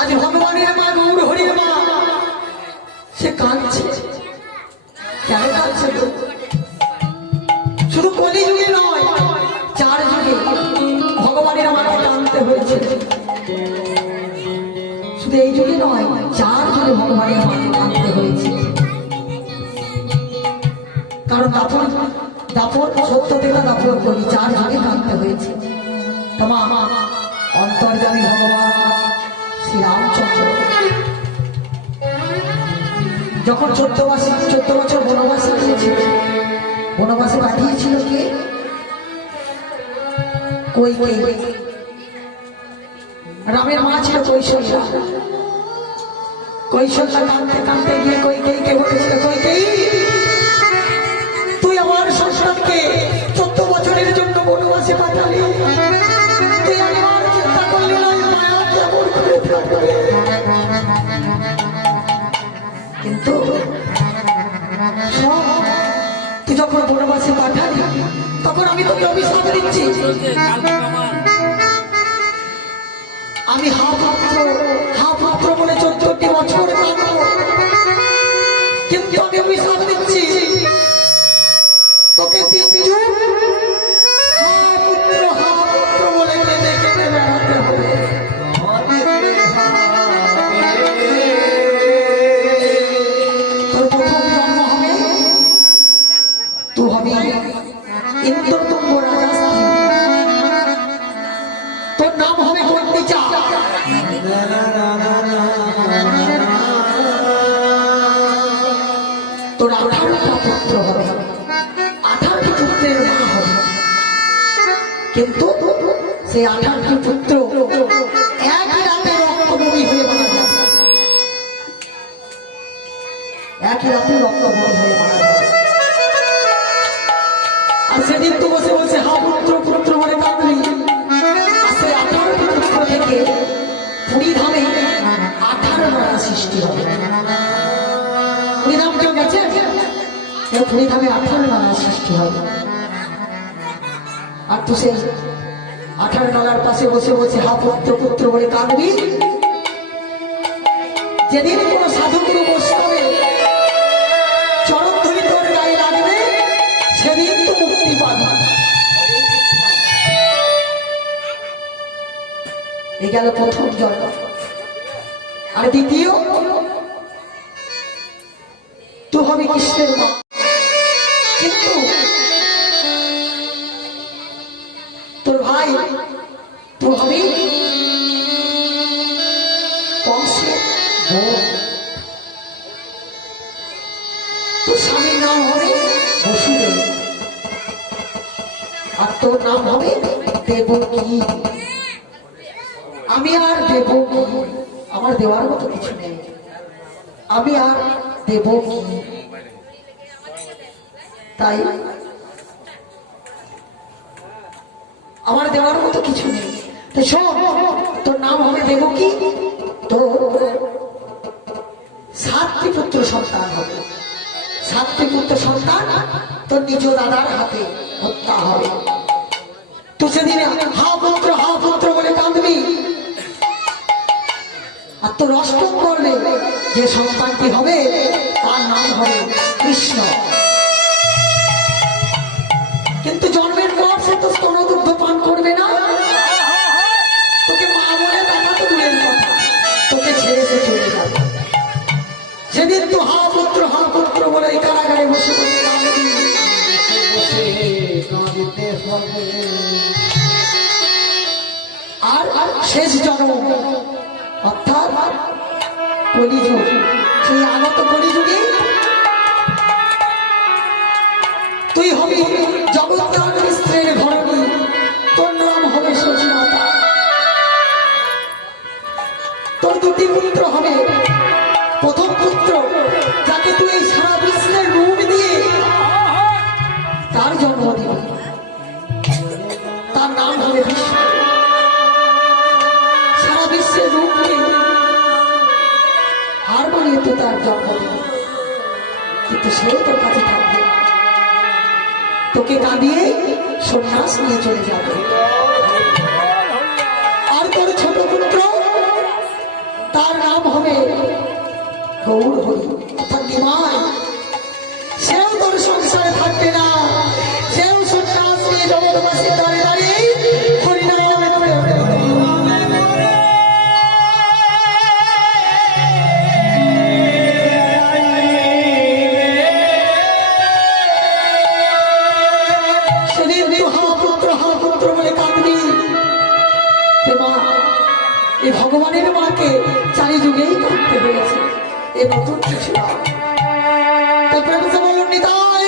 আজ ভগবানের মা গৌর হরির মা সে কাঁদছে। কেন কাঁদছে? শুধু কলিযুগে নয়, 4 যুগে ভগবানের মাকে টানতে হয়েছে। শুধু এই যুগে নয়, 4 যুগে ভগবানের মাকে টানতে হয়েছে। কারণ দাপর সত্য দেবা দাপর কলি 4 যুগে টানতে হয়েছে। তোমার অন্তর্যামী ভগবান শ্রীরামচন্দ্র যখন 14 বছর বনবাসে গিয়েছিল, বনবাসে পাঠিয়েছিল কে? কৈকেয়ী। রামের মা ছিল কৌশল্যা। কৌশল্যা কাঁদতে কাঁদতে গিয়ে কৈকেয়ীকে বলেছিল, কৈকেয়ী তুই আমার সন্তানকে 14 বছরের জন্য বনবাসে পাঠালি, তুই একবার চিন্তা করলি না মায়া কেমন করে থাকবে? কিন্তু তুই যখন বনবাসে পাঠালি তখন আমি তোকে অভিশাপ দিচ্ছি, আমি হা পুত্র বলে 14টি বছর কাঁদব, কিন্তু আমি অভিশাপ দিচ্ছি তোকে 3 যুগ হা পুত্র বলে কেঁদে কেঁদে বেড়াতে হবে। তোর প্রথম জন্ম হবে, তুই হবি ইন্দ্রতুঙ্গ রাজা স্ত্রী, তোর নাম হবে কর্ণিচা। তোর 18টা পুত্র হবে, 18টি পুত্রের মা হবে, কিন্তু সেই 18টি পুত্র একই রাতে রক্তবমি হয়ে মারা যাবে, একই রাতে রক্তবমি হয়ে মারা যাবে। আর সেদিন তো বসে বসে হা পুত্র বলে কাঁদলি। আর সেই 18টি পুত্র থেকে পুরীধামে 18 মারা সৃষ্টি হবে। পুরীধাম কেউ গেছে? পুরীধামে 18 মারা সৃষ্টি হবে। আর তুই সেই 18 নালার পাশে বসে বসে হা পুত্র বলে কাঁদবি। যেদিন কোন সাধুগুরু বৈষ্ণবে চরণ ধরি তোর গায়ে লাগবে, সেদিন তো মুক্তি পাবি। এই গেল প্রথম জন্ম। আর দ্বিতীয়, তুই হবি কৃষ্ণের মা, কিন্তু তোর ভাই তুই হবি কংসের বউ। তোর স্বামীর নাম হবে বসুদেব, আর তোর নাম হবে দেবকী। আমি আর দেবকী, আমার দেওয়ার মতো কিছু নেই, আমি আর দেবকী। তাই আমার দেওয়ার মতো কিছু নেই। তাই শোন, তোর নাম হবে দেবকী, তোর 7টি পুত্র সন্তান হবে। 7টি পুত্র সন্তান তোর নিজ দাদার হাতে হত্যা হবে। তুই সেদিন হা পুত্র বলে কাঁদবি। আর তোর অষ্টম করবে যে সন্তানটি হবে তার নাম হবে কৃষ্ণ। কিন্তু জন্মের পর সে তো স্তনদুগ্ধ পান করবে না, তোকে মা বলে দেখা তো দূরের কথা, তোকে ছেড়ে সে চলে যাবে। সেদিন তো হা পুত্র বলে এই কারাগারে বসে বসে আর শেষ জন্ম অর্থাৎ কলিযুগ, সেই আগত কলিযুগে তুই হবি জগৎনাথ মিশ্রের ঘরণী, তোর নাম হবে সচিমাতা। তোর 2টি পুত্র হবে। প্রথম পুত্র যাকে তুই এই সারা বিশ্বের রূপ দিয়ে তার জন্ম দিবি, তার নাম হবে বিষ্ণু। সারা বিশ্বের রূপ দিয়ে আর বানিয়ে তো তার জন্ম দিবি, কিন্তু সেই তোর কাছে থাকবে, তোকে কাঁদিয়ে সন্ন্যাস নিয়ে চলে যাবে। আর তোর ছোট পুত্র তার নাম হবে গৌর হরি অর্থাৎ নিমাই। সেও তোর সংসারে থাকবে না, সেও সন্ন্যাস নিয়ে জগৎবাসীর দ্বারে দাঁড়িয়ে হরিনামে পড়ে উঠে। সেদিন তুই হা পুত্র বলে কাঁদবি। মা, এই ভগবানের মাকে চারিযুগেই কাঁদতে হয়েছে, এ নতুন কিছু না। তারপরে বলুন নিতাই